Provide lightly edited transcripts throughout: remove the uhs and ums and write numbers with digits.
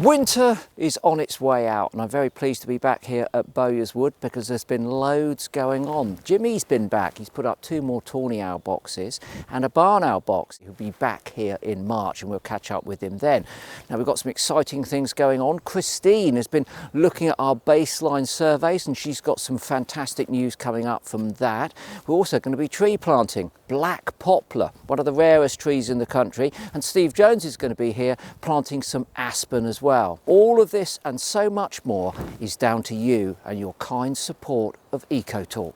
Winter is on its way out, and I'm very pleased to be back here at Boerswood because there's been loads going on. Jimmy's been back. He's put up 2 more tawny owl boxes and a barn owl box. He'll be back here in March and we'll catch up with him then. Now, we've got some exciting things going on. Christine has been looking at our baseline surveys and she's got some fantastic news coming up from that. We're also going to be tree planting. Black poplar, one of the rarest trees in the country, and Steve Jones is going to be here planting some aspen as well. All of this and so much more is down to you and your kind support of Ecotalk.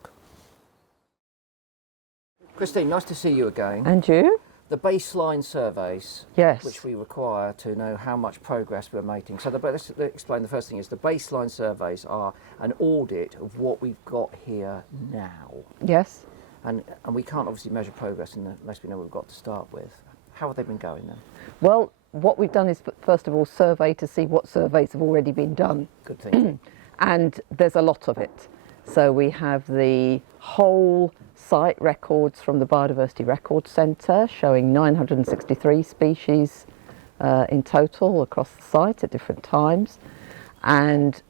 Christine, nice to see you again. And you? The baseline surveys, yes, which we require to know how much progress we're making. So let's explain. The first thing is the baseline surveys are an audit of what we've got here now. Yes. And we can't obviously measure progress unless we know what we've got to start with. How have they been going then? Well, what we've done is, first of all, survey to see what surveys have already been done. Good thing. And there's a lot of it. So we have the whole site records from the Biodiversity Record Centre showing 963 species in total across the site at different times. And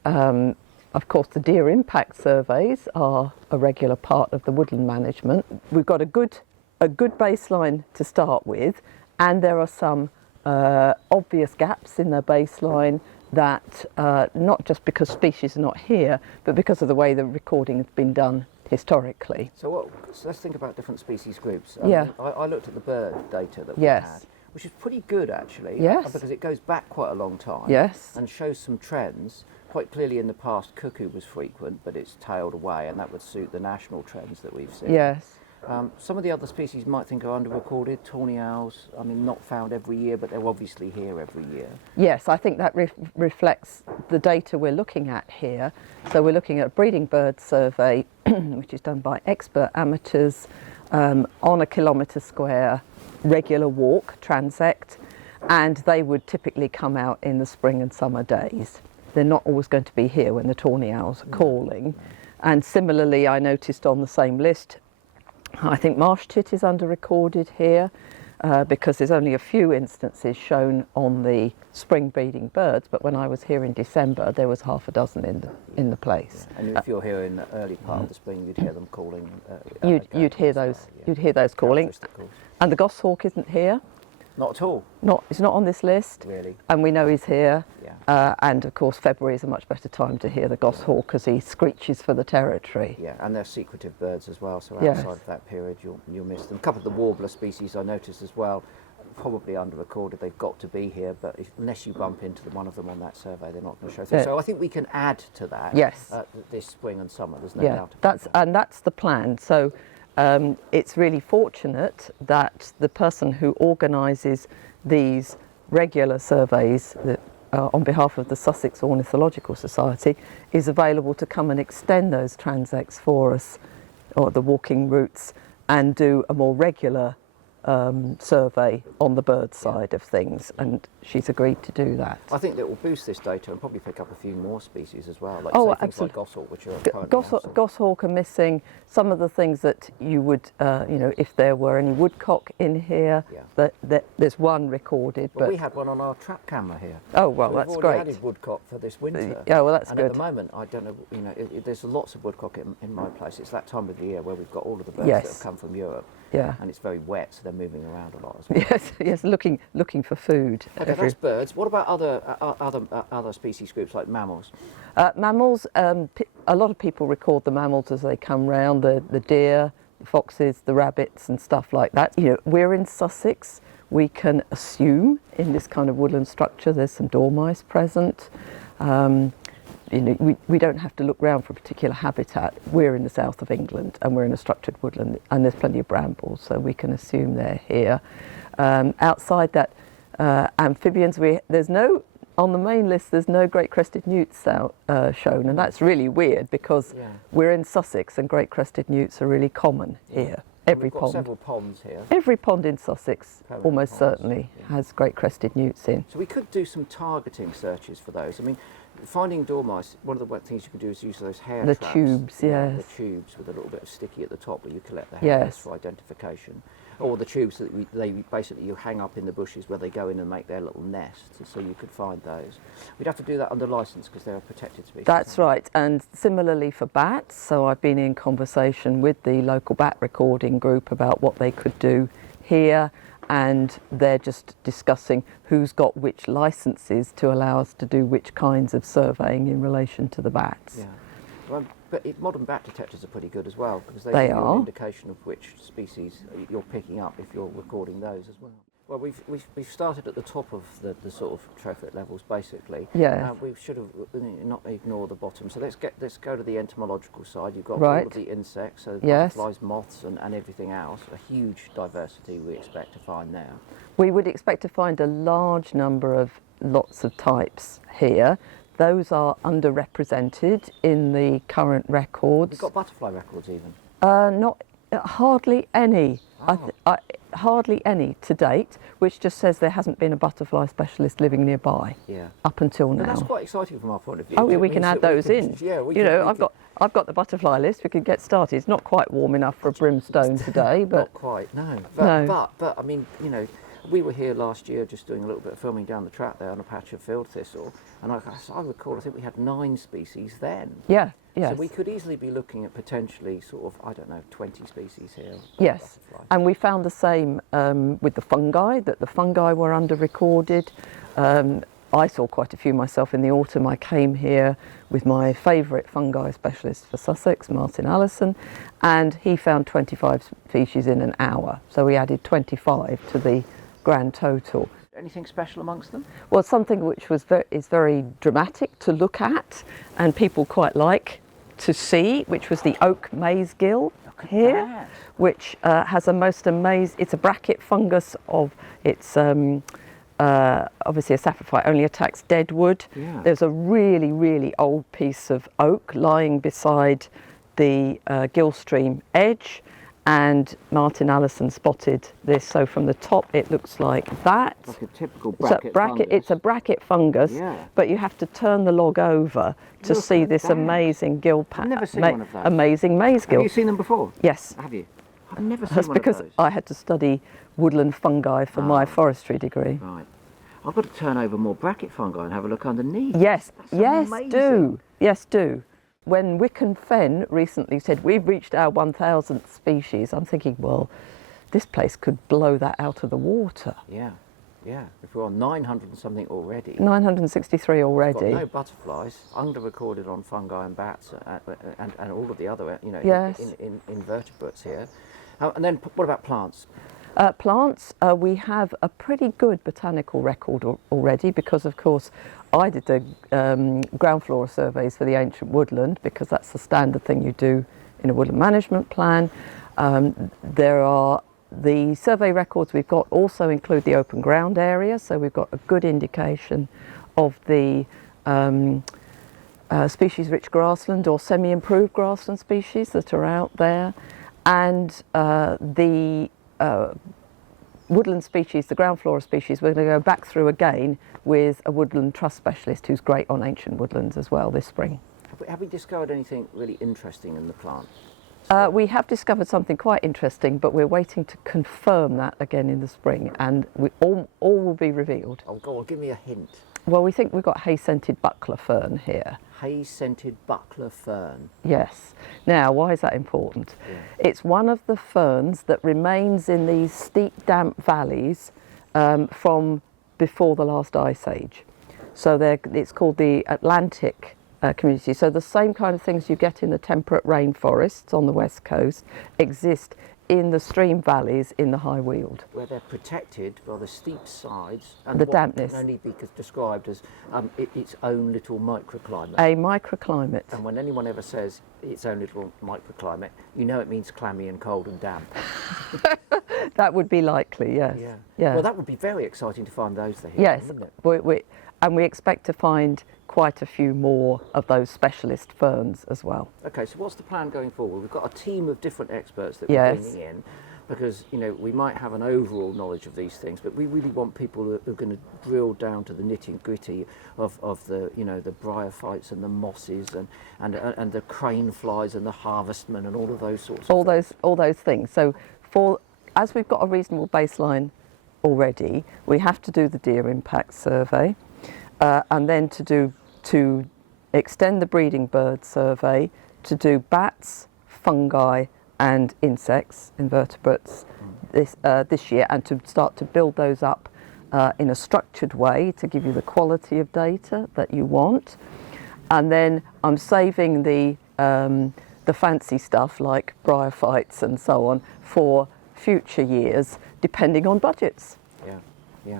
of course, the deer impact surveys are a regular part of the woodland management. We've got a good baseline to start with, and there are some obvious gaps in their baseline that not just because species are not here, but because of the way the recording has been done historically. So let's think about different species groups. Yeah. I looked at the bird data that we Yes. had, which is pretty good actually. Yes. Because it goes back quite a long time. Yes. And shows some trends. Quite clearly in the past, cuckoo was frequent, but it's tailed away, and that would suit the national trends that we've seen. Yes. Some of the other species might think are under-recorded. Tawny owls, I mean, not found every year, but they're obviously here every year. Yes, I think that reflects the data we're looking at here. So we're looking at a breeding bird survey, which is done by expert amateurs on a kilometre square, regular walk, transect, and they would typically come out in the spring and summer days. They're not always going to be here when the tawny owls are calling. And similarly, I noticed on the same list, I think marsh tit is under-recorded here because there's only a few instances shown on the spring breeding birds, but when I was here in December, there was half a dozen in the place. Yeah. And if you're here in the early part of the spring, you'd hear them calling. You'd hear those. Yeah. You'd hear those calling. And the goshawk isn't here. Not at all. It's not on this list. Really. And we know he's here. Yeah. And of course, February is a much better time to hear the goshawk because he screeches for the territory. Yeah, and they're secretive birds as well. So Yes. outside of that period, you'll miss them. A couple of the warbler species I noticed as well, probably under-recorded. They've got to be here, but unless you bump into one of them on that survey, they're not going to show through. Yeah. So I think we can add to that. Yes. This spring and summer. There's no Yeah, doubt. that's the plan. So it's really fortunate that the person who organises these regular surveys on behalf of the Sussex Ornithological Society is available to come and extend those transects for us, or the walking routes, and do a more regular survey on the bird side of things, and she's agreed to do that. I think that will boost this data and probably pick up a few more species as well, like Oh, say, things like absolutely. goshawk, which are currently absent. Goshawk are missing. Some of the things that you would, if there were any woodcock in here, there's one recorded. But we had one on our trap camera here. Oh, well, so that's we've great. already added woodcock for this winter. Yeah, well, that's and good. At the moment, I don't know, there's lots of woodcock in my place. It's that time of the year where we've got all of the birds that have come from Europe. Yeah. And it's very wet, so they're moving around a lot as well. Yes, looking for food. Okay, that's birds. What about other species groups like mammals? Mammals, a lot of people record the mammals as they come round, the deer, the foxes, the rabbits and stuff like that. We're in Sussex. We can assume in this kind of woodland structure there's some dormice present. We don't have to look round for a particular habitat. We're in the south of England and we're in a structured woodland, and there's plenty of brambles, so we can assume they're here. Outside that, amphibians, on the main list there's no great crested newts shown, and that's really weird because we're in Sussex and great crested newts are really common here. We've got several ponds here. Every pond in Sussex almost certainly has great crested newts in. So we could do some targeting searches for those. I mean, finding dormice, one of the things you can do is use those hair traps. Tubes, yes. The tubes with a little bit of sticky at the top where you collect the hairs for identification. or the tubes that they basically you hang up in the bushes where they go in and make their little nests, so you could find those. We'd have to do that under licence because they're a protected species. That's right, and similarly for bats, so I've been in conversation with the local bat recording group about what they could do here, and they're just discussing who's got which licences to allow us to do which kinds of surveying in relation to the bats. Yeah. Well, but modern bat detectors are pretty good as well because they They give you are. an indication of which species you're picking up if you're recording those as well. Well, we've started at the top of the sort of trophic levels basically. Yes. We should have not ignore the bottom. So let's go to the entomological side. You've got Right. all of the insects, so Yes. butterflies, moths, and everything else. A huge diversity we expect to find there. We would expect to find a large number of lots of types here. Those are underrepresented in the current records. We've got butterfly records even. Not hardly any. Oh. Hardly any to date, which just says there hasn't been a butterfly specialist living nearby. Yeah. Up until But now. that's quite exciting from our point of view. Oh, It we can means add that we those can- in. Yeah, we you can- know, we I've got the butterfly list. We could get started. It's not quite warm enough for a brimstone today, but Not quite, no. No. But I mean, you know, we were here last year just doing a little bit of filming down the track there on a patch of field thistle, and I recall, I think we had 9 species then. yeah, yes. So we could easily be looking at potentially sort of, I don't know, 20 species here. of Yes, butterfly. and we found the same with the fungi, that the fungi were under-recorded. I saw quite a few myself in the autumn. I came here with my favourite fungi specialist for Sussex, Martin Allison, and he found 25 species in an hour. So we added 25 to the grand total. Anything special amongst them? Well, something which is very dramatic to look at and people quite like to see, which was the oak maize gill Look at here, that. which has a most amazing, it's a bracket fungus of, it's obviously a saprophyte, only attacks dead wood. Yeah. There's a really, really old piece of oak lying beside the gill stream edge, and Martin Allison spotted this. So from the top it looks like that. Like a typical So bracket fungus. it's a bracket fungus, Yeah. but you have to turn the log over to Look see at this that. amazing gill I've never seen one of those. amazing maize Have gill. you seen them before? Yes. Have you? I've never seen That's one because of those. I had to study woodland fungi for my forestry degree. Right. I've got to turn over more bracket fungi and have a look underneath. Yes, That's yes, amazing. do. Yes, do. When Wicken Fen recently said we've reached our 1,000th species, I'm thinking, well, this place could blow that out of the water. Yeah, yeah. If we're on 900 and something already. 963 already. Got no butterflies, under-recorded on fungi and bats, and all of the other, you know, Yes. invertebrates here. And then what about plants? Plants, we have a pretty good botanical record already because, of course, I did the ground flora surveys for the ancient woodland because that's the standard thing you do in a woodland management plan. There are the survey records we've got also include the open ground area, so we've got a good indication of the species-rich grassland or semi-improved grassland species that are out there, and the woodland species, the ground flora species, we're going to go back through again with a woodland trust specialist who's great on ancient woodlands as well this spring. Have we discovered anything really interesting in the plant? We have discovered something quite interesting, but we're waiting to confirm that again in the spring, and all will be revealed. Oh, go on, give me a hint. Well, we think we've got hay-scented buckler fern here. Hay-scented buckler fern. Yes. Now, why is that important? Yeah. It's one of the ferns that remains in these steep, damp valleys from before the last ice age. So it's called the Atlantic community. So the same kind of things you get in the temperate rainforests on the west coast exist in the stream valleys in the high weald. Where they're protected by the steep sides and The what dampness. can only be described as its own little microclimate. A microclimate. And when anyone ever says its own little microclimate, you know it means clammy and cold and damp. That would be likely, yes. Yeah. Well, that would be very exciting to find those here, Yes, wouldn't it? we expect to find quite a few more of those specialist ferns as well. Okay, so what's the plan going forward? We've got a team of different experts that we're Yes. bringing in, because you know we might have an overall knowledge of these things, but we really want people who are going to drill down to the nitty gritty of the the bryophytes and the mosses and the crane flies and the harvestmen and all of those sorts of things. All those things. So as we've got a reasonable baseline already, we have to do the deer impact survey, and then to extend the breeding bird survey to do bats, fungi, and insects, invertebrates this year, and to start to build those up in a structured way to give you the quality of data that you want. And then I'm saving the fancy stuff like bryophytes and so on for future years, depending on budgets. Yeah, yeah.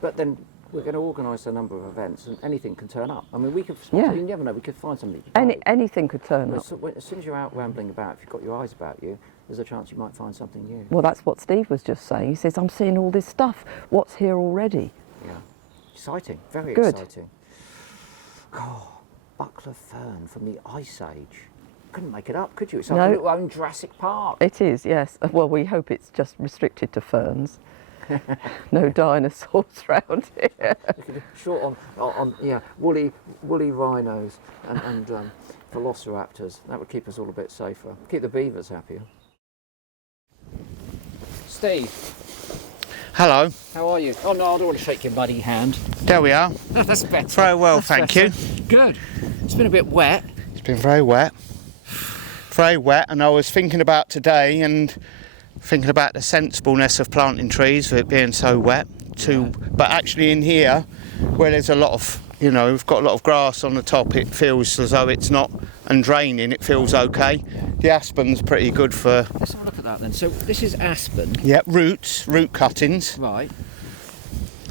But then we're going to organise a number of events, and anything can turn up. I mean, we could. Yeah. You never know. We could find somebody. Anything could turn up. As soon as you're out rambling about, if you've got your eyes about you, there's a chance you might find something new. Well, that's what Steve was just saying. He says, I'm seeing all this stuff. What's here already? Yeah. Exciting. Very Good. exciting. Oh, buckler fern from the Ice Age. Couldn't make it up, could you? It's like No. a little own Jurassic Park. It is, yes. Well, we hope it's just restricted to ferns. No dinosaurs round here. Short on woolly rhinos and velociraptors. That would keep us all a bit safer. Keep the beavers happier. Steve, Hello, how are you? Oh no, I don't want to shake your muddy hand. there we are. That's better. Very well, That's thank better. you. Good. It's been a bit wet. It's been very wet. Very wet, and I was thinking about today and thinking about the sensibleness of planting trees with it being so wet. But actually in here, where there's a lot of, we've got a lot of grass on the top, it feels as though it's not, and draining, it feels okay. The aspen's pretty good for... Let's have a look at that then. So this is aspen. Yeah, root cuttings. Right.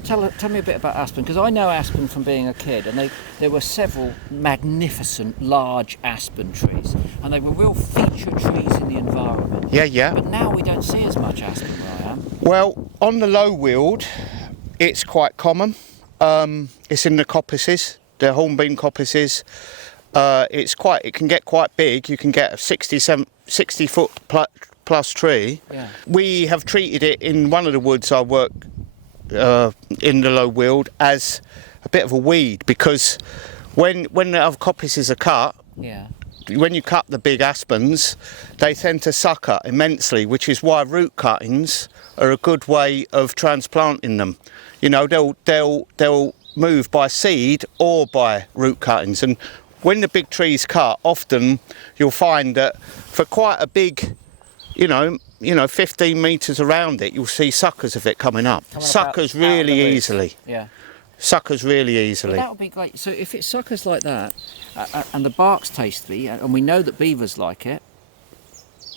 Tell me a bit about aspen, because I know aspen from being a kid, and there were several magnificent large aspen trees, and they were real feature trees in the environment. Yeah. But now we don't see as much aspen where I am. Well, on the low weald, it's quite common. It's in the coppices, the hornbeam coppices. It can get quite big. You can get a 60 foot plus tree. Yeah. We have treated it in one of the woods I work in the low weald as a bit of a weed, because when the other coppices are cut, Yeah. when you cut the big aspens, they tend to sucker immensely, which is why root cuttings are a good way of transplanting them. They'll move by seed or by root cuttings, and when the big trees cut, often you'll find that for quite a big, 15 metres around it, you'll see suckers of it coming up. Suckers really easily. Yeah. Suckers really easily. That would be great. So if it suckers like that, and the bark's tasty, and we know that beavers like it,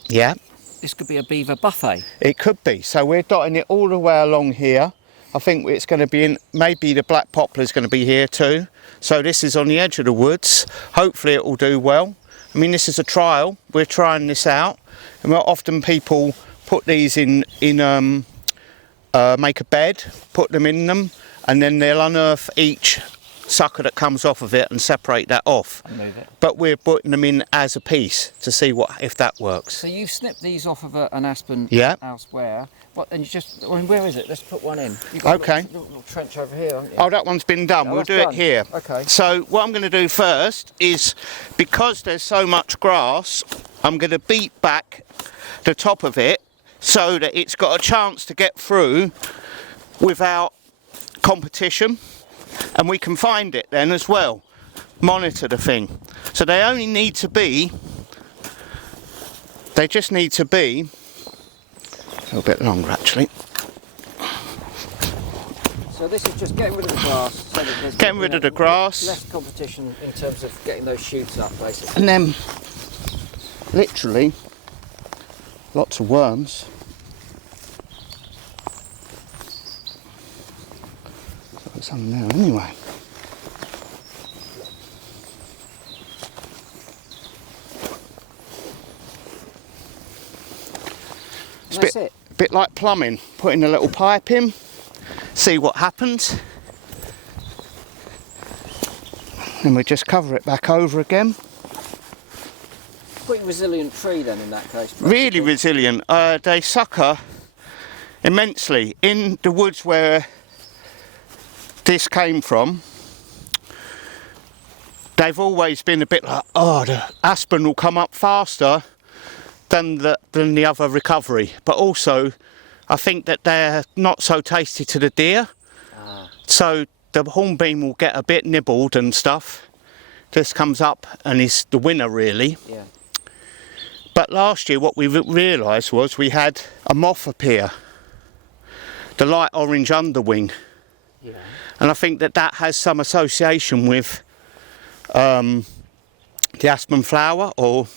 Yeah, this could be a beaver buffet. it could be. So we're dotting it all the way along here. I think it's going to be in, maybe the black poplar is going to be here too. So this is on the edge of the woods. Hopefully it will do well. I mean, this is a trial. We're trying this out. And often people put these in make a bed, put them in them, and then they'll unearth each sucker that comes off of it and separate that off. And move it. But we're putting them in as a piece to see if that works. So you've snipped these off of an aspen elsewhere. And where is it? Let's put one in. You've got Okay. a little trench over here, haven't you? Oh, that one's been done. Oh, We'll that's do it done. here. Okay. So what I'm going to do first is, because there's so much grass, I'm going to beat back the top of it so that it's got a chance to get through without competition, and we can find it then as well. Monitor the thing. So they just need to be a little bit longer actually. So this is just getting rid of the grass. So that there's Getting rid of the grass. Less competition in terms of getting those shoots up, basically. And then, literally, lots of worms. Got some there anyway. That's it. A bit like plumbing, putting a little pipe in, see what happens. And we just cover it back over again. Pretty resilient tree then in that case. Really resilient. They sucker immensely. In the woods where this came from, they've always been a bit like, the aspen will come up faster than the other recovery. But also, I think that they're not so tasty to the deer. So the hornbeam will get a bit nibbled and stuff. This comes up and is the winner really. Yeah. But last year what we realised was we had a moth appear, the light orange underwing. Yeah. And I think that that has some association with the aspen flower or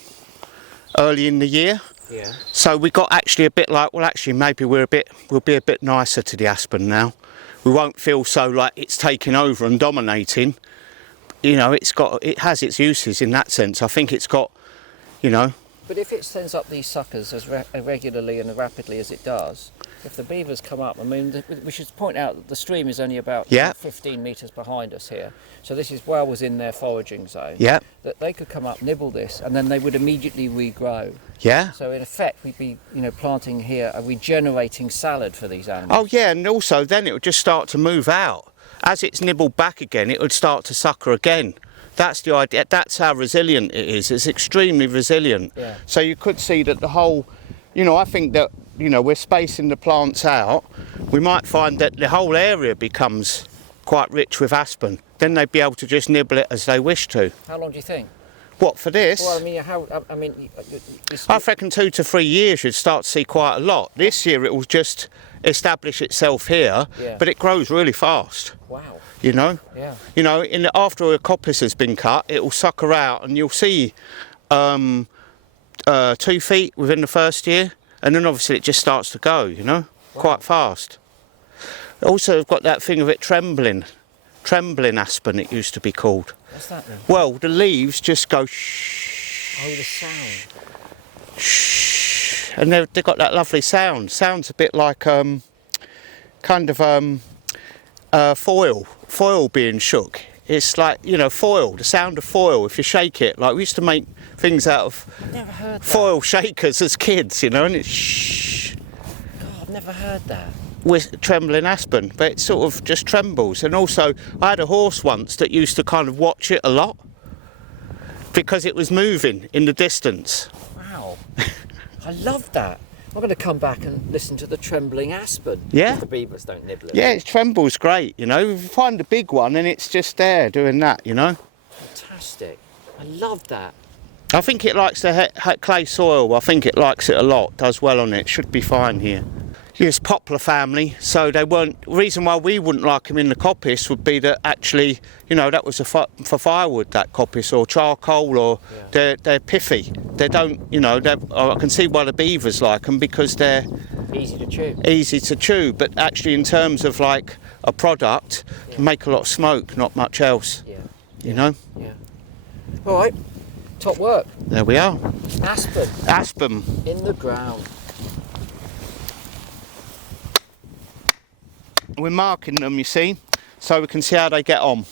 early in the year. Yeah. So we got actually a bit like, well actually maybe we'll be a bit nicer to the aspen now. We won't feel so like it's taking over and dominating. You know, it has its uses in that sense. I think it's got, you know. But if it sends up these suckers as regularly and rapidly as it does, if the beavers come up, I mean, we should point out that the stream is only about 15 metres behind us here. So this is well within their foraging zone. Yeah. That they could come up, nibble this, and then they would immediately regrow. Yeah. So in effect, we'd be, you know, planting here, regenerating salad for these animals. Oh yeah, and also then it would just start to move out. As it's nibbled back again, it would start to sucker again. That's the idea. That's how resilient it is. It's extremely resilient. Yeah. So you could see that the whole, you know, I think that, you know, we're spacing the plants out. We might find that the whole area becomes quite rich with aspen. Then they'd be able to just nibble it as they wish to. How long do you think? What, for this? Well, I mean, I reckon 2 to 3 years you'd start to see quite a lot. This year it will just establish itself here, Yeah. but it grows really fast. Wow. You know? Yeah. You know, after a coppice has been cut, it will sucker out and you'll see 2 feet within the first year, and then obviously it just starts to go, you know, quite fast. Also, I've got that thing of it trembling aspen, it used to be called. What's that then? Well, the leaves just go shh. Oh, the sound. Shh, and they've got that lovely sound. Sounds a bit like kind of foil being shook. It's like, you know, foil, the sound of foil if you shake it. Like we used to make things out of I've never heard that. foil shakers as kids, you know, and it's shh. God, I've never heard that. With trembling aspen, but it sort of just trembles. And also, I had a horse once that used to kind of watch it a lot because it was moving in the distance. Wow. I love that. I'm going to come back and listen to the trembling aspen. Yeah. If the beavers don't nibble it. Yeah, it trembles great, you know. If you find a big one and it's just there doing that, you know. Fantastic. I love that. I think it likes the clay soil. I think it likes it a lot, does well on it. Should be fine here. Yes, poplar family, so they weren't. Reason why we wouldn't like them in the coppice would be that actually, you know, that was for firewood, that coppice, or charcoal, or they're piffy. They don't, you know. I can see why the beavers like them because they're Easy to chew. easy to chew. But actually, in terms of like a product, make a lot of smoke, not much else. Yeah. You know. Yeah. All right. Top work. There we are. Aspen Aspen. in the ground. We're marking them, you see, so we can see how they get on.